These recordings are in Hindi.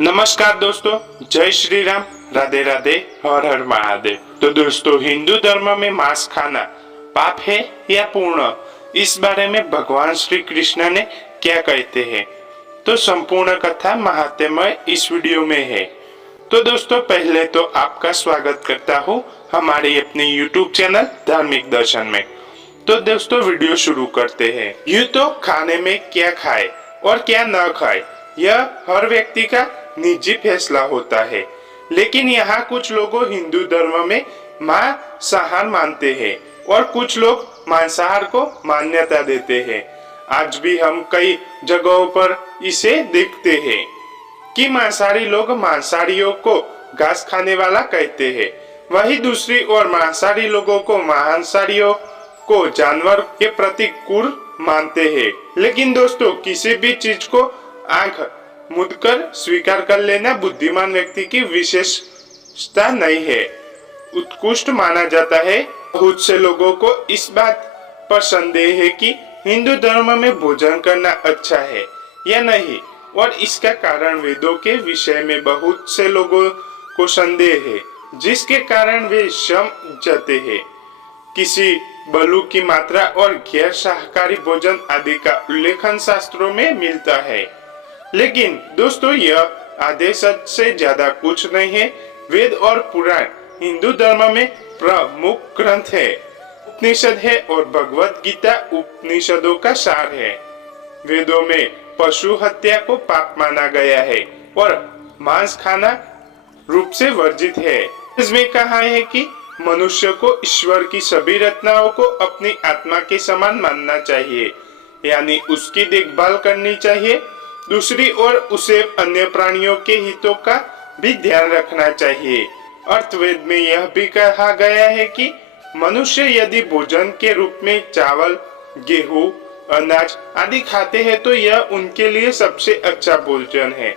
नमस्कार दोस्तों, जय श्री राम, राधे राधे, हर हर महादेव। तो दोस्तों, हिंदू धर्म में मांस खाना पाप है या पुण्य, इस बारे में भगवान श्री कृष्ण ने क्या कहते हैं, तो संपूर्ण कथा महात्म्य इस वीडियो में है। तो दोस्तों, पहले तो आपका स्वागत करता हूँ हमारे अपने YouTube चैनल धार्मिक दर्शन में। तो दोस्तों, वीडियो शुरू करते हैं। यूँ तो खाने में क्या खाए और क्या न खाए, यह हर व्यक्ति का निजी फैसला होता है, लेकिन यहाँ कुछ लोगों हिंदू धर्म में मांसाहार मानते हैं और कुछ लोग मांसाहार को मान्यता देते हैं। आज भी हम कई जगहों पर इसे देखते हैं कि मांसाहारी लोग मांसाहारियों को घास खाने वाला कहते हैं, वहीं दूसरी ओर मांसाहारी लोगों को मांसाहारियों को जानवर के प्रतिकूल मानते हैं। लेकिन दोस्तों, किसी भी चीज को आंख मूंदकर स्वीकार कर लेना बुद्धिमान व्यक्ति की विशेषता नहीं है, उत्कृष्ट माना जाता है। बहुत से लोगों को इस बात पर संदेह है कि हिंदू धर्म में भोजन करना अच्छा है या नहीं, और इसका कारण वेदों के विषय में बहुत से लोगों को संदेह है, जिसके कारण वे शम जाते हैं। किसी बलु की मात्रा और गैर शाकाहारी भोजन आदि का उल्लेखन शास्त्रों में मिलता है। लेकिन दोस्तों, यह आदेश से ज्यादा कुछ नहीं है। वेद और पुराण हिंदू धर्म में प्रमुख ग्रंथ है, उपनिषद है और भगवत गीता उपनिषदों का सार है। वेदों में पशु हत्या को पाप माना गया है और मांस खाना रूप से वर्जित है। इसमें कहा है कि मनुष्य को ईश्वर की सभी रचनाओं को अपनी आत्मा के समान मानना चाहिए, यानी उसकी देखभाल करनी चाहिए। दूसरी ओर उसे अन्य प्राणियों के हितों का भी ध्यान रखना चाहिए। अर्थवेद में यह भी कहा गया है कि मनुष्य यदि भोजन के रूप में चावल, गेहूं, अनाज आदि खाते हैं तो यह उनके लिए सबसे अच्छा भोजन है।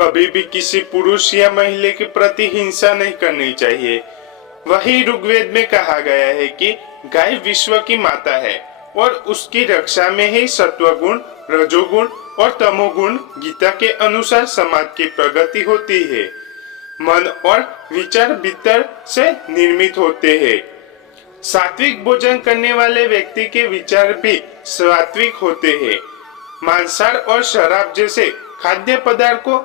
कभी भी किसी पुरुष या महिला के प्रति हिंसा नहीं करनी चाहिए। वही ऋग्वेद में कहा गया है कि गाय विश्व की माता है और उसकी रक्षा में ही सत्वगुण, रजोगुण और तमोगुण गीता के अनुसार समाज की प्रगति होती है। मन और विचार भीतर से निर्मित होते हैं। सात्विक भोजन करने वाले व्यक्ति के विचार भी सात्विक होते हैं। मांसाहार और शराब जैसे खाद्य पदार्थ को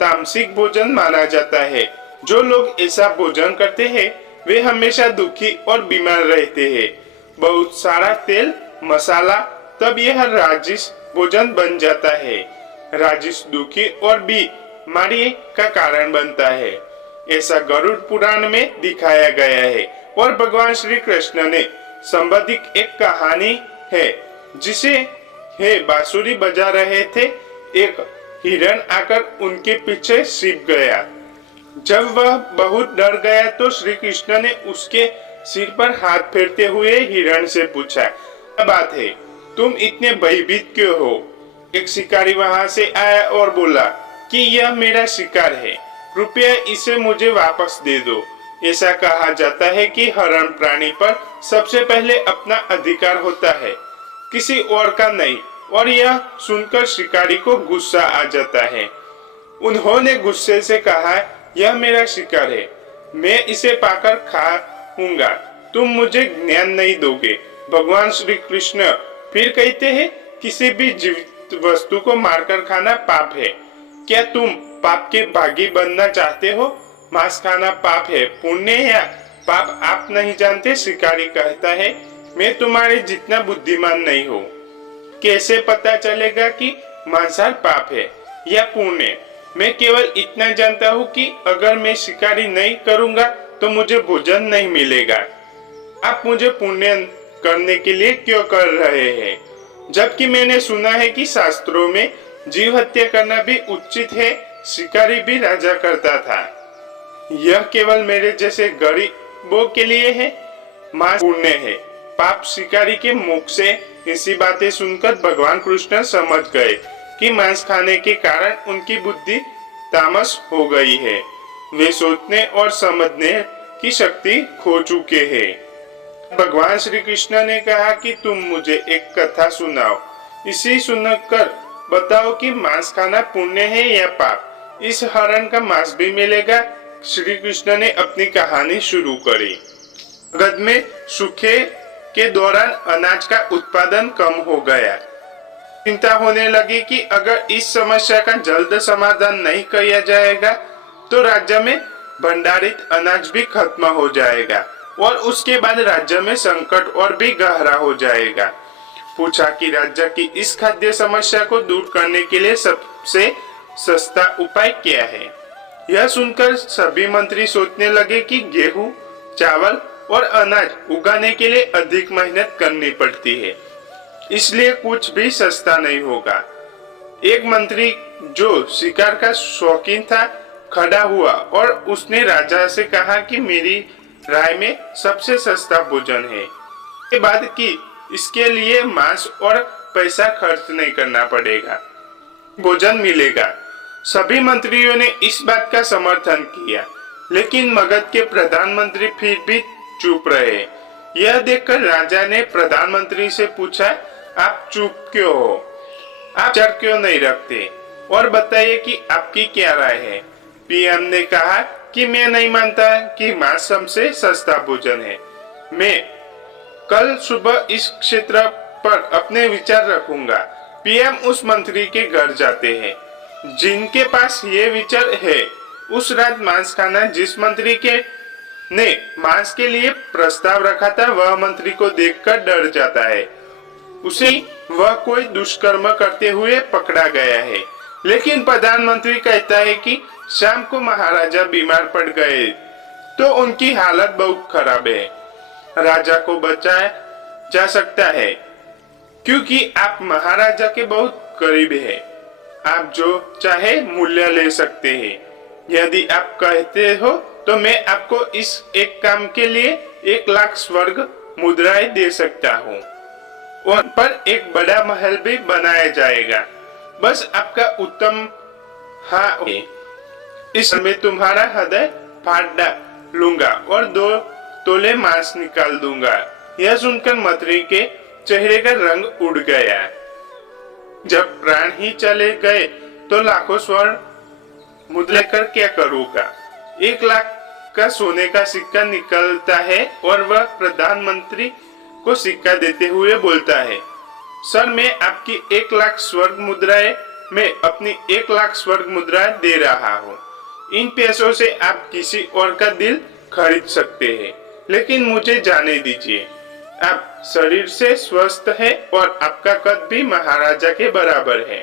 तामसिक भोजन माना जाता है। जो लोग ऐसा भोजन करते हैं वे हमेशा दुखी और बीमार रहते हैं। बहुत सारा तेल, मसाला, तब यह राजस भोजन बन जाता है। राजस दुखी और बीमारी का कारण बनता है, ऐसा गरुड़ पुराण में दिखाया गया है। और भगवान श्री कृष्ण ने संबंधित एक कहानी है, जिसे हे बांसुरी बजा रहे थे, एक हिरण आकर उनके पीछे छिप गया। जब वह बहुत डर गया तो श्री कृष्ण ने उसके सिर पर हाथ फेरते हुए हिरण से पूछा, क्या बात है, तुम इतने भयभीत क्यों हो? एक शिकारी वहां से आया और बोला कि यह मेरा शिकार है, कृपया इसे मुझे वापस दे दो। ऐसा कहा जाता है कि हरण प्राणी पर सबसे पहले अपना अधिकार होता है, किसी और का नहीं, और यह सुनकर शिकारी को गुस्सा आ जाता है। उन्होंने गुस्से से कहा, यह मेरा शिकार है, मैं इसे पाकर खाऊंगा, तुम मुझे ज्ञान नहीं दोगे। भगवान श्री कृष्ण फिर कहते हैं, किसी भी जीवित वस्तु को मारकर खाना पाप है। क्या तुम पाप के भागी बनना चाहते हो? मांस खाना पाप है, पुण्य या पाप आप नहीं जानते। शिकारी कहता है, मैं तुम्हारे जितना बुद्धिमान नहीं हूँ, कैसे पता चलेगा कि मांसाहार पाप है या पुण्य? मैं केवल इतना जानता हूँ कि अगर मैं शिकारी नहीं करूँगा तो मुझे भोजन नहीं मिलेगा। आप मुझे पुण्य करने के लिए क्यों कर रहे हैं, जबकि मैंने सुना है कि शास्त्रों में जीव हत्या करना भी उचित है, शिकारी भी राजा करता था। यह केवल मेरे जैसे गरीबों के लिए है। मांस पुण्य है, पाप शिकारी के मुख से। ऐसी बातें सुनकर भगवान कृष्ण समझ गए कि मांस खाने के कारण उनकी बुद्धि तामस हो गई है। वे सोचने और समझने की शक्ति खो चुके हैं। भगवान श्री कृष्ण ने कहा कि तुम मुझे एक कथा सुनाओ, इसे सुनकर बताओ कि मांस खाना पुण्य है या पाप। इस हरण का मांस भी मिलेगा। श्री कृष्ण ने अपनी कहानी शुरू करी। मगध में सूखे के दौरान अनाज का उत्पादन कम हो गया। चिंता होने लगी कि अगर इस समस्या का जल्द समाधान नहीं किया जाएगा तो राज्य में भंडारित अनाज भी खत्म हो जाएगा और उसके बाद राज्य में संकट और भी गहरा हो जाएगा। पूछा कि राज्य की इस खाद्य समस्या को दूर करने के लिए सबसे सस्ता उपाय क्या है। यह सुनकर सभी मंत्री सोचने लगे कि गेहूं, चावल और अनाज उगाने के लिए अधिक मेहनत करनी पड़ती है, इसलिए कुछ भी सस्ता नहीं होगा। एक मंत्री जो शिकार का शौकीन था खड़ा हुआ और उसने राजा से कहा कि मेरी राय में सबसे सस्ता भोजन है। के बाद कि इसके लिए मांस और पैसा खर्च नहीं करना पड़ेगा, भोजन मिलेगा। सभी मंत्रियों ने इस बात का समर्थन किया, लेकिन मगध के प्रधानमंत्री फिर भी चुप रहे। यह देखकर राजा ने प्रधानमंत्री से पूछा, आप चुप क्यों हो? आप विचार क्यों नहीं रखते और बताइए कि आपकी क्या राय है। पीएम ने कहा कि मैं नहीं मानता कि मांस सबसे सस्ता भोजन है। मैं कल सुबह इस क्षेत्र पर अपने विचार रखूंगा। पीएम उस मंत्री के घर जाते हैं जिनके पास ये विचार है। उस रात मांस खाना जिस मंत्री के ने मांस के लिए प्रस्ताव रखा था वह मंत्री को देखकर डर जाता है। उसे वह कोई दुष्कर्म करते हुए पकड़ा गया है। लेकिन प्रधानमंत्री कहता है कि शाम को महाराजा बीमार पड़ गए तो उनकी हालत बहुत खराब है। राजा को बचाया जा सकता है क्योंकि आप महाराजा के बहुत करीब हैं। आप जो चाहे मूल्य ले सकते हैं। यदि आप कहते हो तो मैं आपको इस एक काम के लिए 1,00,000 स्वर्ग मुद्राएं दे सकता हूँ और पर एक बड़ा महल भी बनाया जाएगा। बस आपका उत्तम हाँ। इस समय तुम्हारा हृदय फाड़ लूंगा और 2 तोले मांस निकाल दूंगा। यह सुनकर मंत्री के चेहरे का रंग उड़ गया। जब प्राण ही चले गए तो लाखों स्वर्ण मुद्रा लेकर क्या करूंगा। 1,00,000 का सोने का सिक्का निकलता है और वह प्रधानमंत्री को सिक्का देते हुए बोलता है, सर मैं आपकी 1,00,000 स्वर्ग मुद्राएं मैं अपनी 1,00,000 स्वर्ग मुद्रा दे रहा हूँ। इन पैसों से आप किसी और का दिल खरीद सकते हैं, लेकिन मुझे जाने दीजिए। आप शरीर से स्वस्थ हैं और आपका कद भी महाराजा के बराबर है।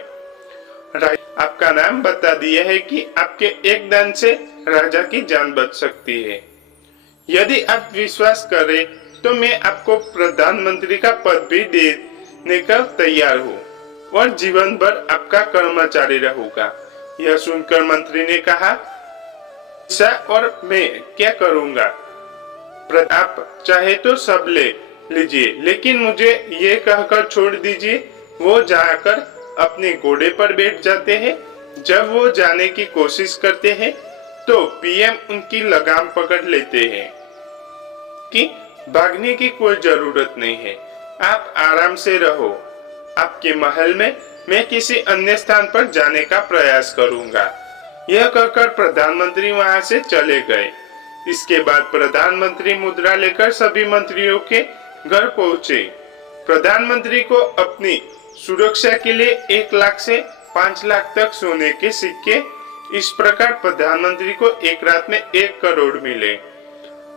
आपका नाम बता दिया है कि आपके एक दान से राजा की जान बच सकती है। यदि आप विश्वास करें तो मैं आपको प्रधानमंत्री का पद भी देने का तैयार हूँ और जीवन भर आपका कर्मचारी रहूंगा। यह सुनकर मंत्री ने कहा, ऐसा और मैं क्या करूंगा। आप चाहे तो सब ले लीजिए, लेकिन मुझे ये कहकर छोड़ दीजिए। वो जाकर अपने घोड़े पर बैठ जाते हैं। जब वो जाने की कोशिश करते हैं तो पीएम उनकी लगाम पकड़ लेते हैं कि भागने की कोई जरूरत नहीं है, आप आराम से रहो। आपके महल में मैं किसी अन्य स्थान पर जाने का प्रयास करूंगा। यह कहकर प्रधानमंत्री वहां से चले गए। इसके बाद प्रधानमंत्री मुद्रा लेकर सभी मंत्रियों के घर पहुंचे। प्रधानमंत्री को अपनी सुरक्षा के लिए 1,00,000 से 5,00,000 तक सोने के सिक्के। इस प्रकार प्रधानमंत्री को एक रात में 1 करोड़ मिले।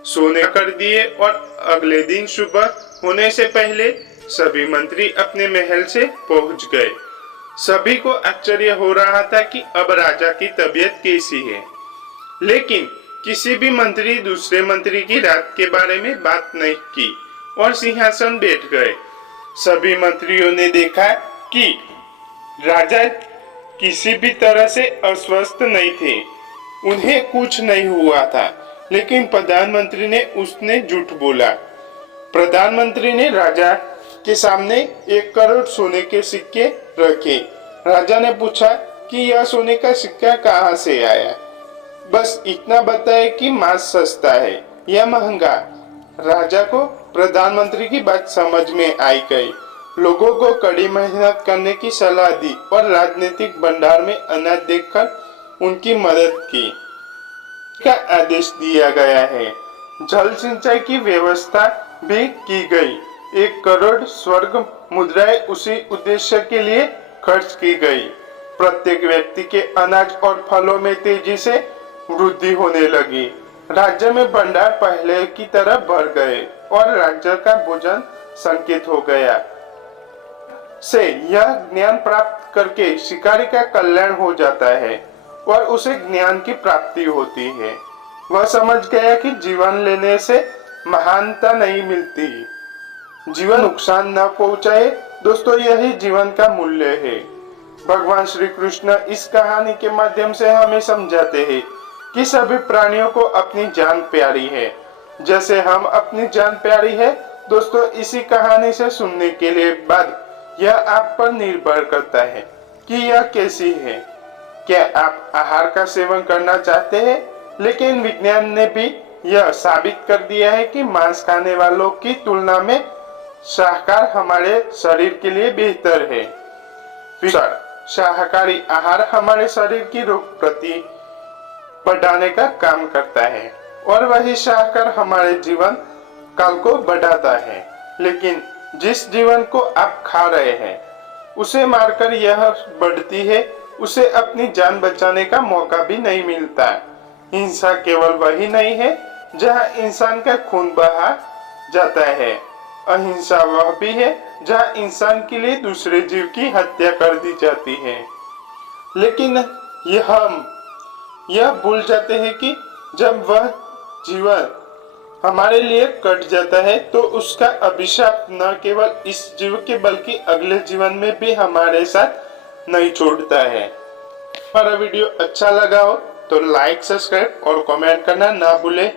सोने कर दिए और अगले दिन सुबह होने से पहले सभी मंत्री अपने महल से पहुंच गए। सभी को आश्चर्य हो रहा था कि अब राजा की तबीयत कैसी है, लेकिन किसी भी मंत्री दूसरे मंत्री की रात के बारे में बात नहीं की और सिंहासन बैठ गए। सभी मंत्रियों ने देखा कि राजा किसी भी तरह से अस्वस्थ नहीं थे, उन्हें कुछ नहीं हुआ था, लेकिन प्रधानमंत्री ने उसने झूठ बोला। प्रधानमंत्री ने राजा के सामने 1 करोड़ सोने के सिक्के रखे। राजा ने पूछा कि यह सोने का सिक्का कहाँ से आया। बस इतना बताए कि मांस सस्ता है या महंगा। राजा को प्रधानमंत्री की बात समझ में आई गई। लोगों को कड़ी मेहनत करने की सलाह दी और राजनीतिक भंडार में अनाज देखकर उनकी मदद की का आदेश दिया गया है। जल सिंचाई की व्यवस्था भी की गई। 1 करोड़ स्वर्ग मुद्राएं उसी उद्देश्य के लिए खर्च की गई। प्रत्येक व्यक्ति के अनाज और फलों में तेजी से वृद्धि होने लगी। राज्य में भंडार पहले की तरह बढ़ गए और राज्य का भोजन संकेत हो गया। से यह ज्ञान प्राप्त करके शिकारी का कल्याण हो जाता है और उसे ज्ञान की प्राप्ति होती है। वह समझ गया कि जीवन लेने से महानता नहीं मिलती, जीवन नुकसान न पहुंचाए। दोस्तों, यही जीवन का मूल्य है। भगवान श्री कृष्ण इस कहानी के माध्यम से हमें समझाते हैं कि सभी प्राणियों को अपनी जान प्यारी है, जैसे हम अपनी जान प्यारी है। दोस्तों, इसी कहानी से सुनने के लिए बाद यह आप पर निर्भर करता है कि यह कैसी है। क्या आप आहार का सेवन करना चाहते हैं? लेकिन विज्ञान ने भी यह साबित कर दिया है कि मांस खाने वालों की तुलना में शाकाहार हमारे शरीर के लिए बेहतर है। शाकाहारी आहार हमारे शरीर की रोग प्रति बढ़ाने का काम करता है और वही शाकाहार हमारे जीवन काल को बढ़ाता है। लेकिन जिस जीवन को आप खा रहे हैं उसे मारकर यह बढ़ती है, उसे अपनी जान बचाने का मौका भी नहीं मिलता। हिंसा केवल वही नहीं है जहां इंसान का खून बहा जाता है, अहिंसा वह भी है जहां इंसान के लिए दूसरे जीव की हत्या कर दी जाती है। लेकिन हम यह भूल जाते हैं कि जब वह जीवन हमारे लिए कट जाता है तो उसका अभिशाप न केवल इस जीव के बल्कि अगले जीवन में भी हमारे साथ नहीं छोड़ता है। हमारा वीडियो अच्छा लगा हो तो लाइक, सब्सक्राइब और कमेंट करना ना भूलें।